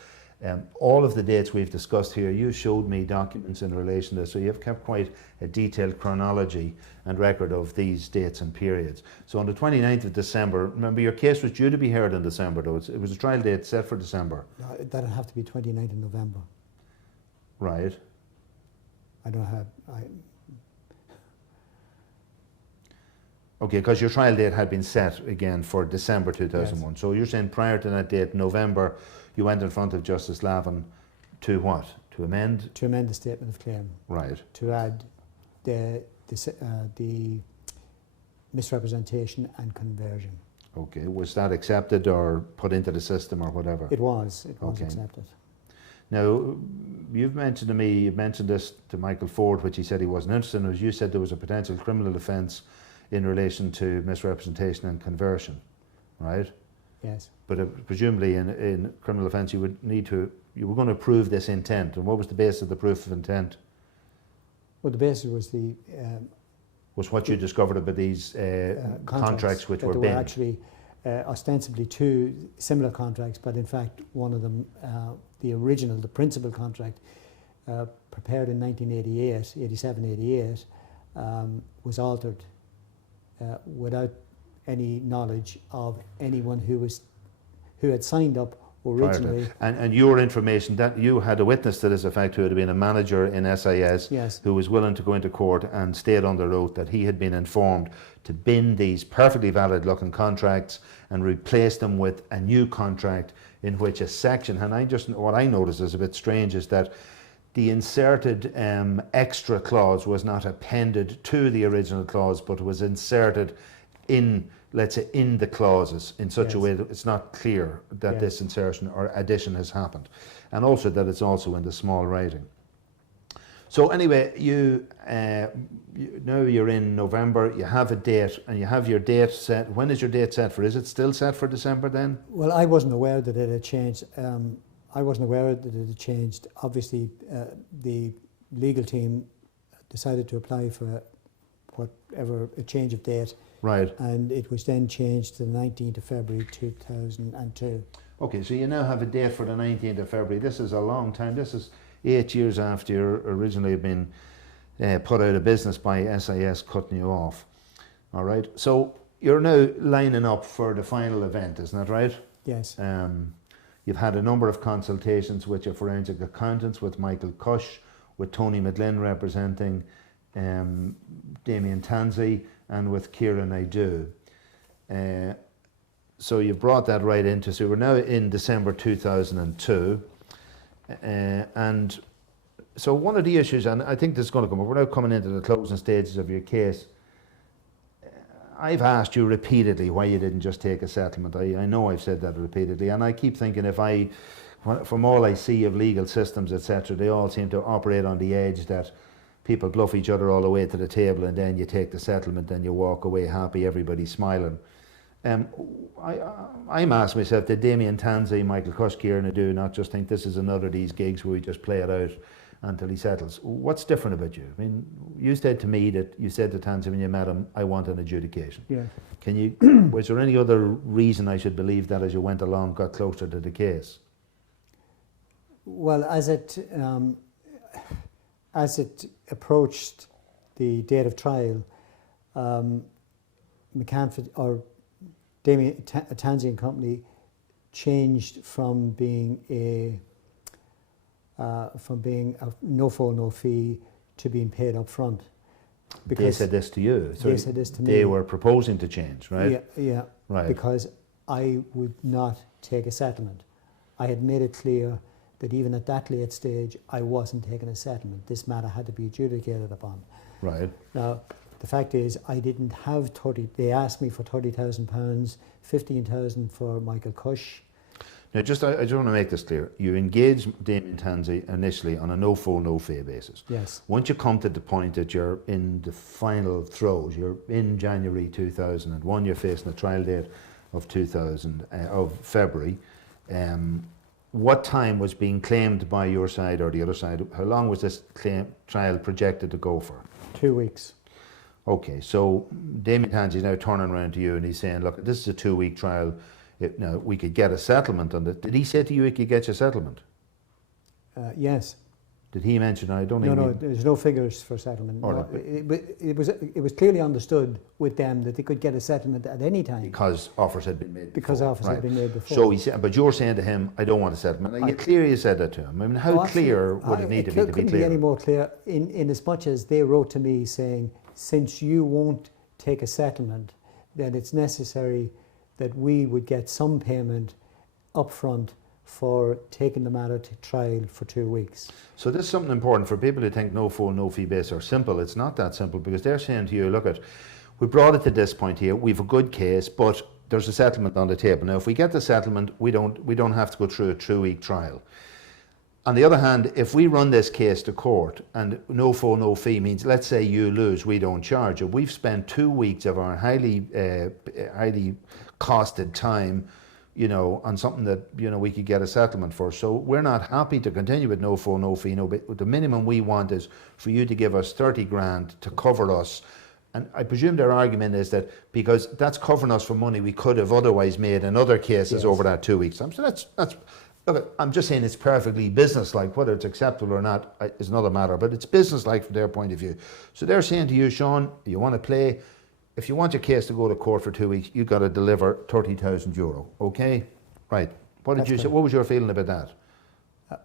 All of the dates we've discussed here, you showed me documents in relation to this, so you've kept quite a detailed chronology and record of these dates and periods. So on the 29th of December, remember your case was due to be heard in December though, it was a trial date set for December. No, that'll have to be 29th of November. Right. I don't have... Okay, because your trial date had been set again for December 2001. Yes. So you're saying prior to that date, November, you went in front of Justice Lavin to what? To amend? To amend the statement of claim. Right. To add the misrepresentation and conversion. Okay, was that accepted or put into the system or whatever? It was Okay. accepted. Now, you mentioned this to Michael Ford, which he said he wasn't interested in, was you said there was a potential criminal offence in relation to misrepresentation and conversion, right? Yes. But presumably in criminal offence you were going to prove this intent, and what was the basis of the proof of intent? Well, the basis was Was what you discovered about these contracts which were there binned? were actually ostensibly two similar contracts, but in fact one of them, the principal contract, prepared in 1988, was altered without any knowledge of anyone who had signed up originally. And your information, that you had a witness to this effect who had been a manager in SIS, Yes. who was willing to go into court and state under oath that he had been informed to bin these perfectly valid looking contracts and replace them with a new contract in which a section, and what I noticed is a bit strange, is that the inserted extra clause was not appended to the original clause, but was inserted in, let's say, in the clauses in such a way that it's not clear that this insertion or addition has happened, and also that it's also in the small writing. So anyway, now you're in November, you have a date, and you have your date set. When is your date set for? Is it still set for December then? Well, I wasn't aware that it had changed. Obviously, the legal team decided to apply for whatever, a change of date. Right. And it was then changed to the 19th of February 2002. Okay, so you now have a date for the 19th of February. This is a long time. This is 8 years after you originally been put out of business by SIS cutting you off. All right, so you're now lining up for the final event, isn't that right? Yes. You've had a number of consultations with your forensic accountants, with Michael Cush, with Tony McGlynn representing Damien Tansey, and with Kieran Naidu. So you brought that right into, so we're now in December 2002. And so one of the issues, and I think this is going to come up, we're now coming into the closing stages of your case. I've asked you repeatedly why you didn't just take a settlement. I know I've said that repeatedly, and I keep thinking from all I see of legal systems, etc., they all seem to operate on the edge that people bluff each other all the way to the table, and then you take the settlement, then you walk away happy, everybody's smiling. I'm asking myself, did Damien Tansey, Michael Cush, Kieran Naidu not just think this is another of these gigs where we just play it out until he settles? What's different about you? I mean, you said to me that you said to Tansey when you met him, I want an adjudication. Yeah. Was there any other reason I should believe that as you went along, got closer to the case? Well, as it approached the date of trial, McCann or Damien Tansey and Company changed from being a no fault, no fee to being paid up front. Because they said this to you. So they said this to me. They were proposing to change, right? Yeah. Right. Because I would not take a settlement. I had made it clear that even at that late stage, I wasn't taking a settlement. This matter had to be adjudicated upon. Right. Now, the fact is, I didn't have 30. They asked me for £30,000, 15,000 for Michael Cush. Now, I just want to make this clear. You engaged Damien Tansey initially on a no fault, no fee basis. Yes. Once you come to the point that you're in the final throes, you're in January 2001, you're facing a trial date of February. What time was being claimed by your side or the other side? How long was this trial projected to go for? 2 weeks. Okay, so Damien Tansey is now turning around to you and he's saying, look, this is a 2-week trial. Now, we could get a settlement on it. Did he say to you he could get you a settlement? Yes. Did he mention? I don't No, there's no figures for settlement. No, it was clearly understood with them that they could get a settlement at any time. Because offers had been made before. Because offers had been made before. So he said, but you're saying to him, I don't want a settlement. You clearly said that to him. I mean, how clear would it need to be It couldn't be any more clear in as much as they wrote to me saying, since you won't take a settlement, then it's necessary that we would get some payment up front for taking the matter to trial for 2 weeks. So this is something important for people who think no fault, no fee base are simple. It's not that simple, because they're saying to you, look, we brought it to this point here, we've a good case, but there's a settlement on the table. Now, if we get the settlement, we don't have to go through a 2-week trial. On the other hand, if we run this case to court and no foe, no fee means, let's say you lose, we don't charge you. We've spent 2 weeks of our highly costed time, on something that, we could get a settlement for. So we're not happy to continue with no foe, no fee. No, but the minimum we want is for you to give us 30 grand to cover us. And I presume their argument is that because that's covering us for money we could have otherwise made in other cases over that 2 weeks. So that's. Look, I'm just saying it's perfectly businesslike. Whether it's acceptable or not is another matter, but it's businesslike from their point of view. So they're saying to you, Sean, you want to play, if you want your case to go to court for 2 weeks, you've got to deliver €30,000. Okay? Right. What did you say? What was your feeling about that?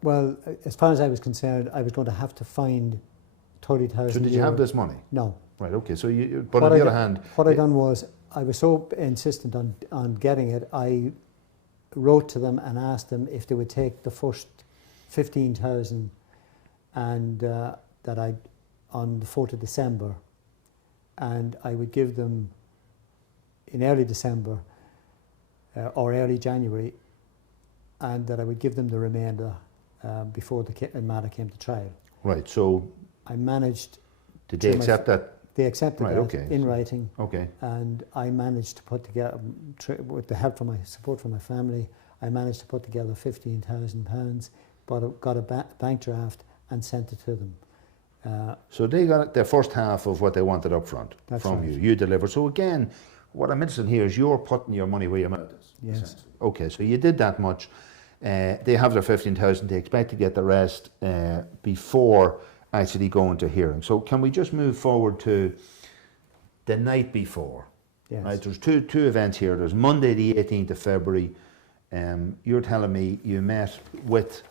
Well, as far as I was concerned, I was going to have to find 30,000 So did you have this money? No. Right, okay. So but on the other hand... What I done was, I was so insistent on getting it, I wrote to them and asked them if they would take the first 15,000 and that I on the 4th of December, and I would give them in early December or early January, and that I would give them the remainder before the matter came to trial. Right, so I managed. Did they accept that? They accepted Right, that okay. in writing. Okay. And I managed to put together, with the help from my support from my family, I managed to put together £15,000, got a bank draft and sent it to them. So they got their first half of what they wanted up front from right. you. You delivered. So again, what I'm interested in here is you're putting your money where your mouth is. Yes. Okay, so you did that much. They have their 15,000. They expect to get the rest before actually going to hearing. So can we just move forward to the night before? Yes. Right, there's two events here. There's Monday the 18th of February. You're telling me you met with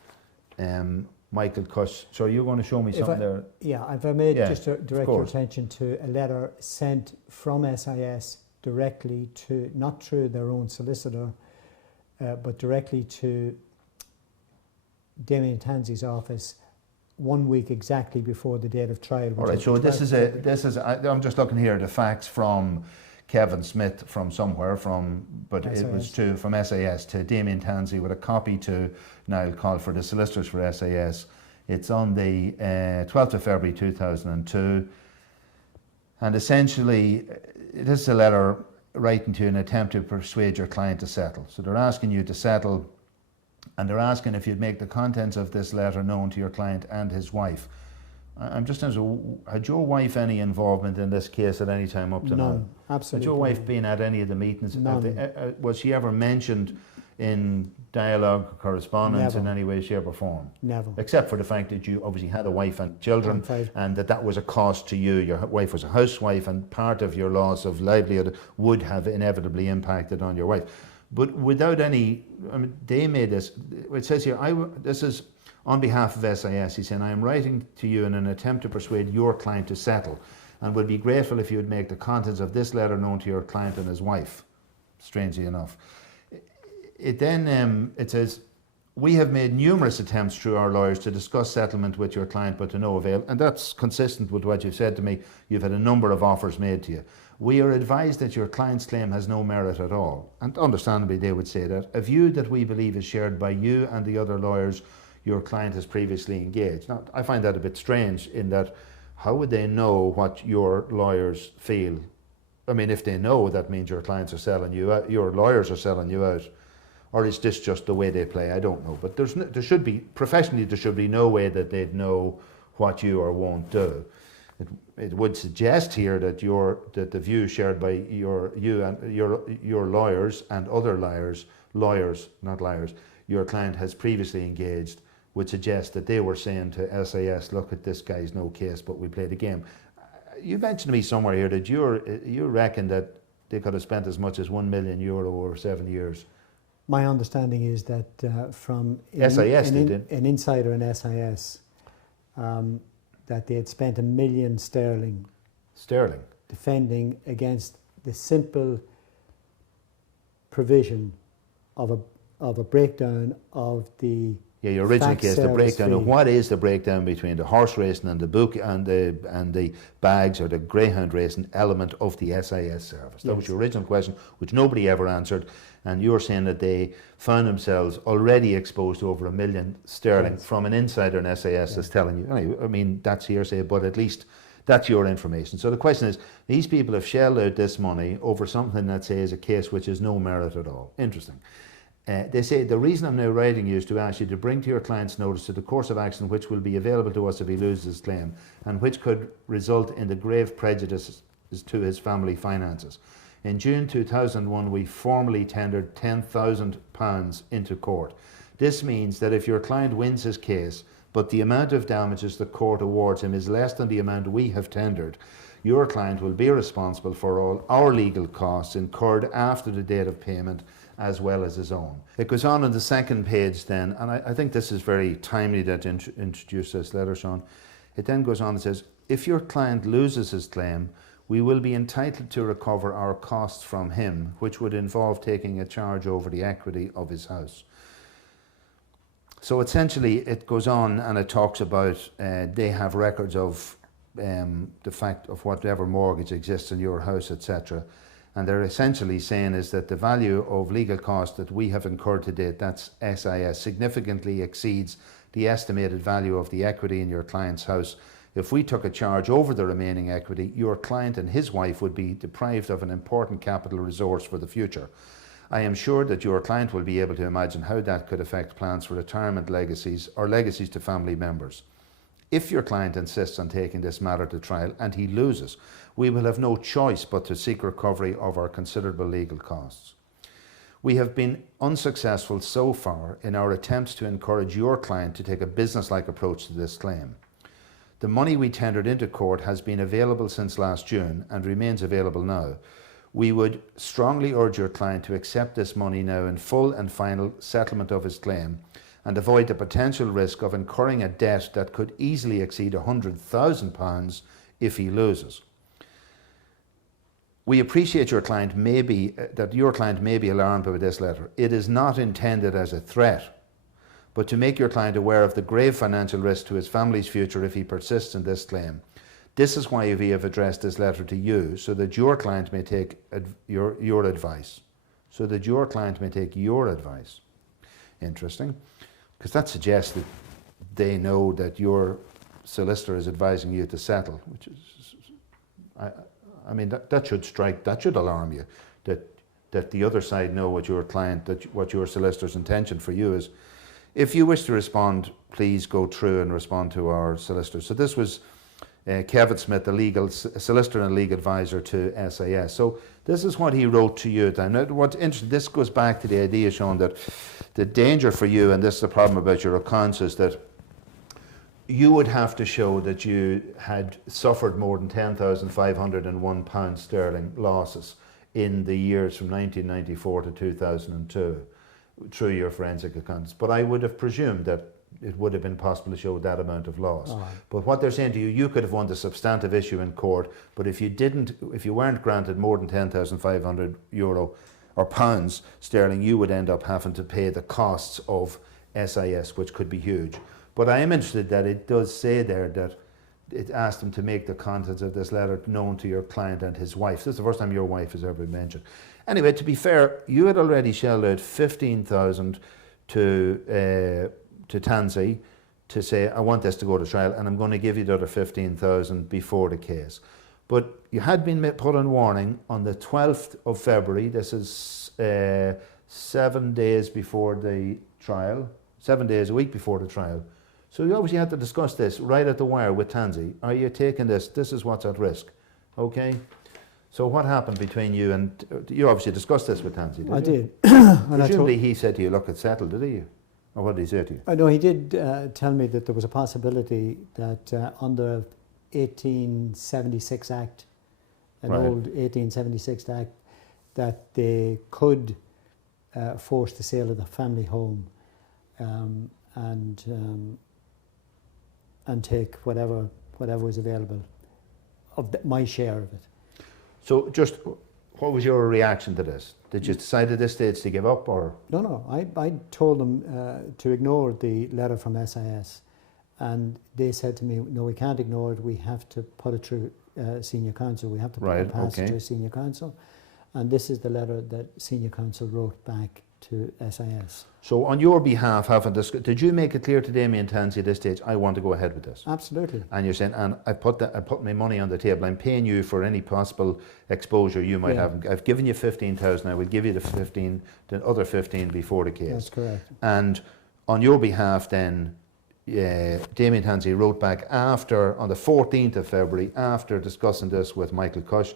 Michael Cuss. So you're going to show me something there? Yeah, if I may just direct your course. attention to a letter sent from SIS directly to, not through their own solicitor, but directly to Damien Tansey's office 1 week exactly before the date of trial. All right, so this is I'm just looking here, the facts from Kevin Smith from somewhere, but SIS. it was from SAS to Damien Tansey with a copy to Niall Colford, the solicitors for SAS. It's on the 12th of February 2002, and essentially this is a letter writing to an attempt to persuade your client to settle. So they're asking you to settle, and they're asking if you'd make the contents of this letter known to your client and his wife. I'm just interested, had your wife any involvement in this case at any time up to now? None, absolutely. Had your wife been at any of the meetings? None. Was she ever mentioned in dialogue or correspondence Never. in any way, shape or form? Never. Except for the fact that you obviously had a wife and children, and that was a cost to you. Your wife was a housewife, and part of your loss of livelihood would have inevitably impacted on your wife. But without any, they made this, it says here, this is on behalf of SIS, he's saying, I am writing to you in an attempt to persuade your client to settle, and would be grateful if you would make the contents of this letter known to your client and his wife. Strangely enough. It then, it says, we have made numerous attempts through our lawyers to discuss settlement with your client, but to no avail. And that's consistent with what you've said to me. You've had a number of offers made to you. We are advised that your client's claim has no merit at all. And understandably, they would say that. A view that we believe is shared by you and the other lawyers your client has previously engaged. Now, I find that a bit strange in that how would they know what your lawyers feel? I mean, if they know, that means your clients are selling you out, your lawyers are selling you out. Or is this just the way they play? I don't know. But there should be, professionally, there should be no way that they'd know what you or won't do. It would suggest here that the view shared by you and your lawyers and other lawyers, not liars, your client has previously engaged, would suggest that they were saying to SAS, look, at this guy's no case, but we play the game. You mentioned to me somewhere here that you reckon that they could have spent as much as €1 million over 7 years. My understanding is that from an insider in SIS, that they had spent £1 million sterling defending against the simple provision of a breakdown of the Yeah, your original fax case, the service breakdown of fee. what is the breakdown between the horse racing and the book and the bags or the greyhound racing element of the SIS service. That was Yes. your original question, which nobody ever answered, and you were saying that they found themselves already exposed to over £1 million Yes. from an insider in SIS that's telling you. Anyway, I mean, that's hearsay, but at least that's your information. So the question is, these people have shelled out this money over something that says a case which has no merit at all. Interesting. They say, the reason I'm now writing you is to ask you to bring to your client's notice to the course of action which will be available to us if he loses his claim and which could result in the grave prejudice to his family finances. In June 2001, we formally tendered £10,000 into court. This means that if your client wins his case, but the amount of damages the court awards him is less than the amount we have tendered, your client will be responsible for all our legal costs incurred after the date of payment, as well as his own. It goes on the second page then, and I think this is very timely that you introduced this letter, Sean. It then goes on and says, if your client loses his claim, we will be entitled to recover our costs from him, which would involve taking a charge over the equity of his house. So essentially it goes on and it talks about they have records of the fact of whatever mortgage exists in your house, etc. And they're essentially saying is that the value of legal costs that we have incurred to date, that's SIS, significantly exceeds the estimated value of the equity in your client's house. If we took a charge over the remaining equity, your client and his wife would be deprived of an important capital resource for the future. I am sure that your client will be able to imagine how that could affect plans for retirement legacies or legacies to family members. If your client insists on taking this matter to trial and he loses, we will have no choice but to seek recovery of our considerable legal costs. We have been unsuccessful so far in our attempts to encourage your client to take a business-like approach to this claim. The money we tendered into court has been available since last June and remains available now. We would strongly urge your client to accept this money now in full and final settlement of his claim and avoid the potential risk of incurring a debt that could easily exceed £100,000 if he loses. We appreciate your client that your client may be alarmed by this letter. It is not intended as a threat, but to make your client aware of the grave financial risk to his family's future if he persists in this claim. This is why we have addressed this letter to you, so that your client may take your advice. So that your client may take your advice. Interesting, because that suggests that they know that your solicitor is advising you to settle, which is, I mean, that should alarm you, that the other side know what your client, what your solicitor's intention for you is. If you wish to respond, please go through and respond to our solicitor. So this was Kevin Smith, the legal solicitor and legal advisor to SIS. So this is what he wrote to you. Now, what's interesting, this goes back to the idea, Sean, that the danger for you, and this is the problem about your accounts, is that you would have to show that you had suffered more than £10,501 sterling losses in the years from 1994 to 2002 through your forensic accounts. But I would have presumed that it would have been possible to show that amount of loss. Oh. But what they're saying to you, you could have won the substantive issue in court, but if you weren't granted more than €10,500 or pounds sterling, you would end up having to pay the costs of SIS, which could be huge. But I am interested that it does say there that it asked them to make the contents of this letter known to your client and his wife. This is the first time your wife has ever been mentioned. Anyway, to be fair, you had already shelled out 15,000 to Tansy to say, I want this to go to trial and I'm going to give you the other 15,000 before the case. But you had been put on warning on the 12th of February. This is 7 days before the trial, 7 days, a week before the trial. So you obviously had to discuss this right at the wire with Tansy. Are you taking this? This is what's at risk. Okay? So what happened between you and, you obviously discussed this with Tansy, did you? I did. Presumably he said to you, look, it's settled, did he? Or what did he say to you? I know he did tell me that there was a possibility that under 1876 Act, an old 1876 Act, that they could force the sale of the family home and take whatever was available of my share of it. So just what was your reaction to this? Did you decide at this stage to give up, or? No. I told them to ignore the letter from SIS, and they said to me, no, we can't ignore it. We have to put it through senior council. We have to pass it through senior council. And this is the letter that senior council wrote back to SIS. So on your behalf, did you make it clear to Damien Tansey at this stage, I want to go ahead with this? Absolutely. And you're saying, and I put my money on the table. I'm paying you for any possible exposure you might have. I've given you 15,000. I will give you the other 15 before the case. That's correct. And on your behalf, then, Damien Tansey wrote back on the 14th of February, after discussing this with Michael Cush.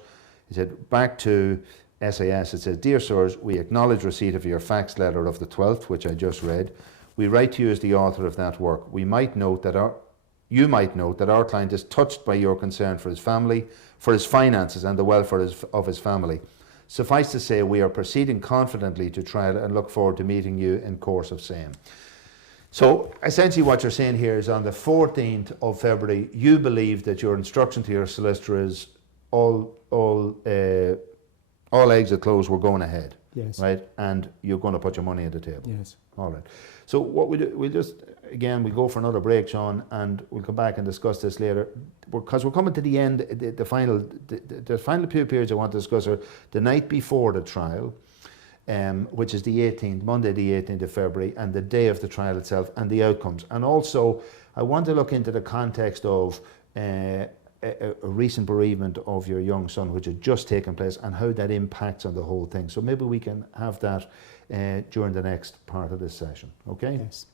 He said, back to SIS, it says, "Dear sirs, we acknowledge receipt of your fax letter of the 12th, which I just read. We write to you as the author of that work. You might note that our client is touched by your concern for his family, for his finances and the welfare of his family. Suffice to say, we are proceeding confidently to trial and look forward to meeting you in course of same." So essentially what you're saying here is on the 14th of February, you believe that your instruction to your solicitor is all eggs are closed, we're going ahead. Yes. Right? And you're going to put your money at the table. Yes. All right. So what we do, we'll go for another break, Sean, and we'll come back and discuss this later, because we're coming to the end. The final few periods I want to discuss are the night before the trial, which is the 18th, Monday the 18th of February, and the day of the trial itself, and the outcomes. And also, I want to look into the context of a recent bereavement of your young son, which had just taken place, and how that impacts on the whole thing. So maybe we can have that during the next part of this session. Okay? Yes.